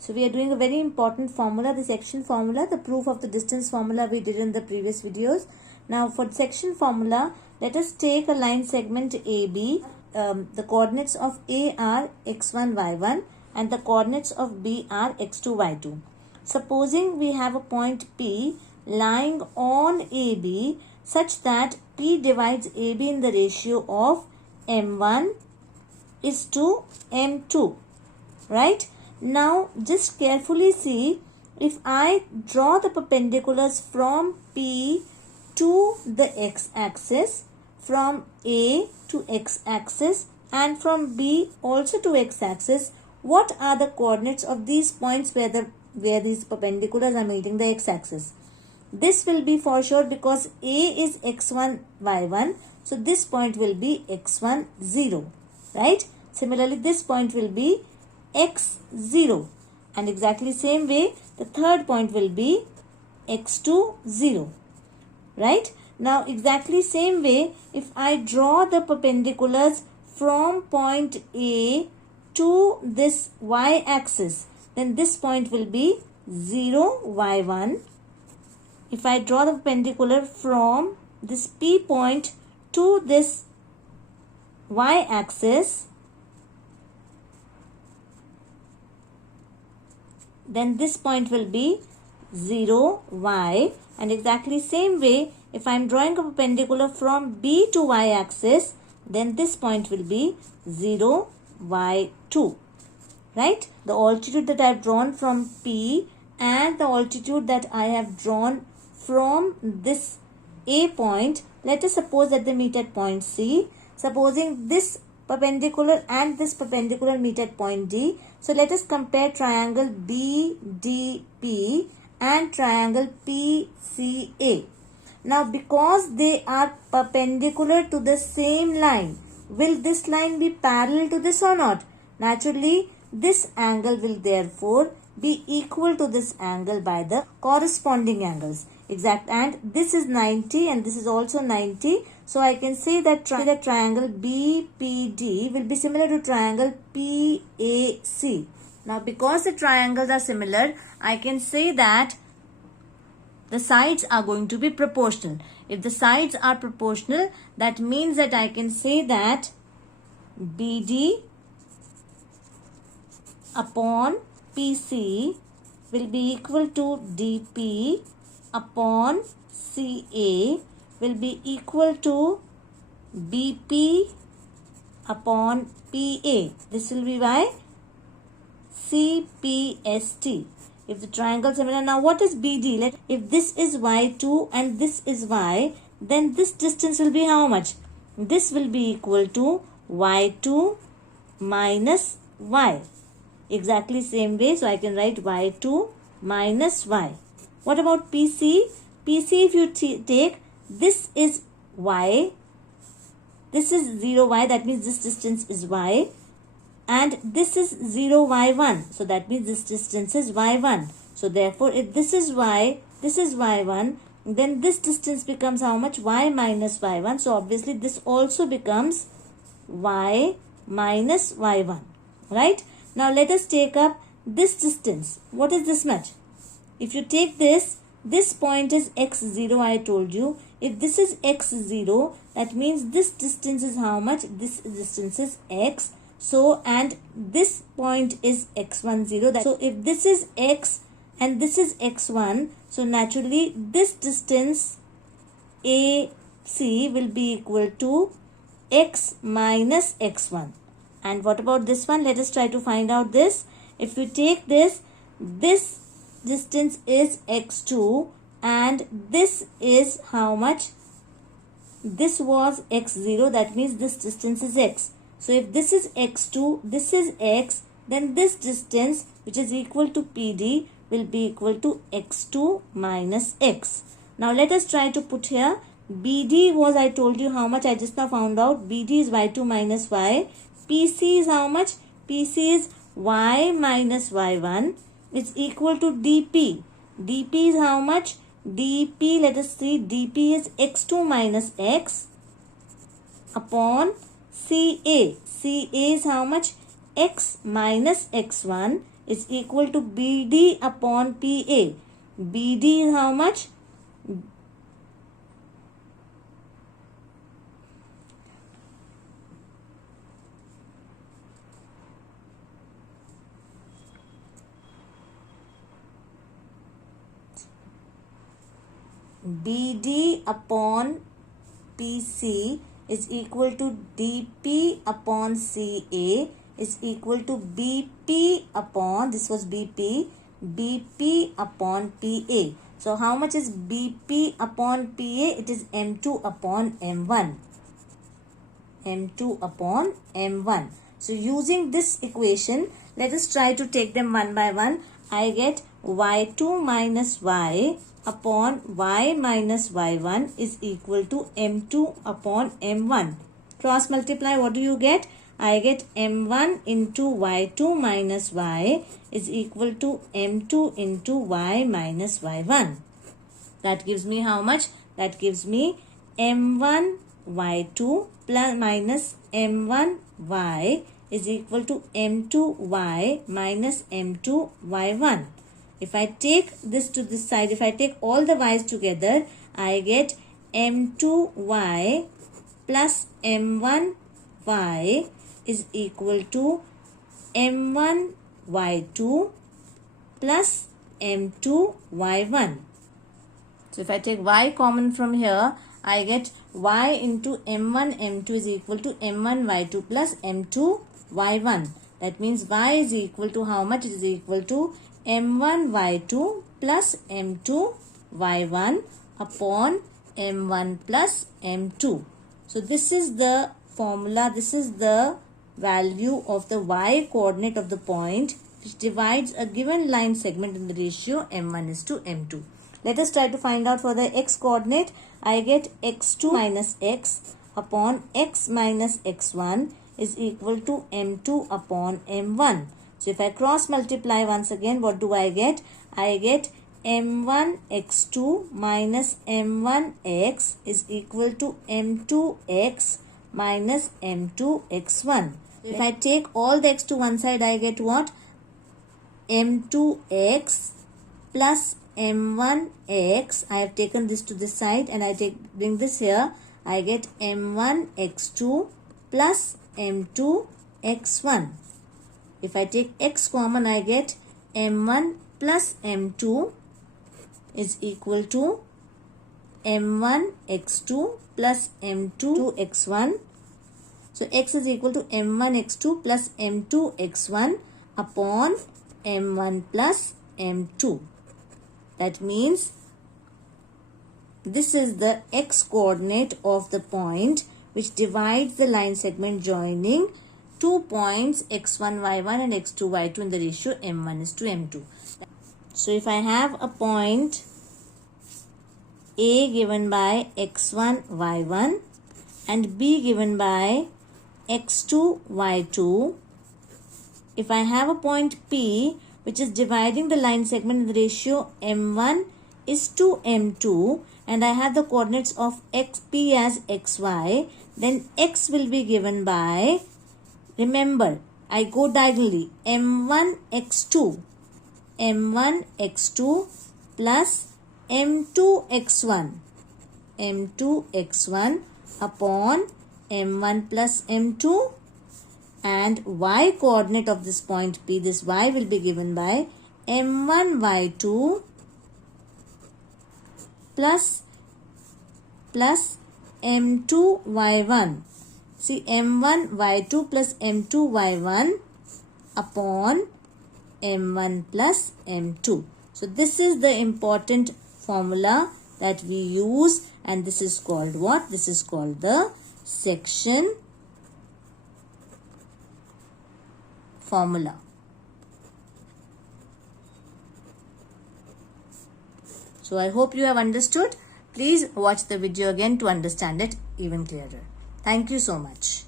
So we are doing a very important formula, the section formula, the proof of the distance formula we did in the previous videos. Now for section formula, let us take a line segment AB. The coordinates of A are x1, y1 and the coordinates of B are x2, y2. Supposing we have a point P lying on AB such that P divides AB in the ratio of M1 is to M2, right? Now just carefully see, if I draw the perpendiculars from P to the x-axis, from A to x-axis and from B also to x-axis, what are the coordinates of these points where these perpendiculars are meeting the x-axis? This will be for sure, because A is x1, y1. So this point will be x1, 0, right? Similarly, this point will be x0. And exactly same way, the third point will be x2, 0, right? Now exactly same way, if I draw the perpendiculars from point A to this y-axis, then this point will be 0, y1. If I draw the perpendicular from this P point to this y-axis, then this point will be 0, y. And exactly same way, if I am drawing a perpendicular from B to y-axis, then this point will be 0, y2, right? The altitude that I have drawn from P and the altitude that I have drawn from this A point, let us suppose that they meet at point C. Supposing this perpendicular and this perpendicular meet at point D. So let us compare triangle BDP and triangle PCA. Now because they are perpendicular to the same line, will this line be parallel to this or not? Naturally, this angle will therefore be equal to this angle by the corresponding angles. And this is 90 and this is also 90. So I can say that triangle BPD will be similar to triangle PAC. Now because the triangles are similar, I can say that the sides are going to be proportional. If the sides are proportional, that means that I can say that BD upon PC will be equal to DP upon CA will be equal to BP upon PA. This will be by CPST. If the triangle is similar, now what is BD? If this is Y2 and this is Y, then this distance will be how much? This will be equal to Y2 minus Y. Exactly same way, so I can write Y2 minus Y. What about PC? PC, if you take, this is Y, this is 0Y, that means this distance is Y, and this is 0Y1, so that means this distance is Y1. So therefore, if this is Y, this is Y1, then this distance becomes how much? Y minus Y1. So obviously this also becomes Y minus Y1, right? Now let us take up this distance. What is this much? If you take this point is x0, I told you. If this is x0, that means this distance is how much? This distance is x. So, and this point is x10. So, if this is x and this is x1, so naturally this distance AC will be equal to x minus x1. And what about this one? Let us try to find out this. If you take this distance is x2 and this is how much? This was x0, that means this distance is x. So if this is x2, this is x, then this distance, which is equal to PD, will be equal to x2 minus x. Now let us try to put here. BD was, I told you how much, I just now found out. BD is y2 minus y. PC is how much? PC is y minus y1. It's equal to DP. DP is how much? DP, let us see, DP is x2 minus x upon CA. CA is how much? x minus x1 is equal to BD upon PA. BD is how much? BD upon PC is equal to DP upon CA is equal to BP upon, this was BP upon PA. So how much is BP upon PA? It is M2 upon M1. M2 upon M1. So using this equation, let us try to take them one by one. I get Y2 minus Y upon Y minus Y1 is equal to M2 upon M1. Cross multiply, what do you get? I get M1 into Y2 minus Y is equal to M2 into Y minus Y1. That gives me how much? That gives me M1 Y2 plus minus M1 Y is equal to M2 Y minus M2 Y1. If I take this to this side, if I take all the Y's together, I get M2 Y plus M1 Y is equal to M1 Y2 plus M2 Y1. So if I take Y common from here, I get Y into M1 M2 is equal to M1 Y2 plus M2 Y1. That means Y is equal to how much? It is equal to M1 Y2 plus M2 Y1 upon M1 plus M2. So this is the formula, this is the value of the Y coordinate of the point which divides a given line segment in the ratio M1 is to M2. Let us try to find out for the X coordinate. I get X2 minus X upon X minus X1 is equal to M2 upon M1. So if I cross multiply once again, what do I get? I get M1 X2 minus M1 X is equal to M2 X minus M2 X1. If I take all the X to one side, I get what? M2 X plus M1 X. I have taken this to this side and I bring this here. I get M1 X2 plus M2 X1. If I take X common, I get M1 plus M2 is equal to M1 X2 plus M2 X1. So X is equal to M1 X2 plus M2 X1 upon M1 plus M2. That means this is the X coordinate of the point which divides the line segment joining 2 points x1, y1 and x2, y2 in the ratio m1 is to m2. So if I have a point A given by x1, y1 and B given by x2, y2. If I have a point P which is dividing the line segment in the ratio m1 is to m2 and I have the coordinates of xp as xy, then x will be given by, remember, I go diagonally, m1 x2 plus m2 x1 upon m1 plus m2, and y coordinate of this point P, this y will be given by m1 y2 plus m2 y1. See, m1 y2 plus m2 y1 upon m1 plus m2. So this is the important formula that we use, and this is called what? This is called the section formula. So I hope you have understood. Please watch the video again to understand it even clearer. Thank you so much.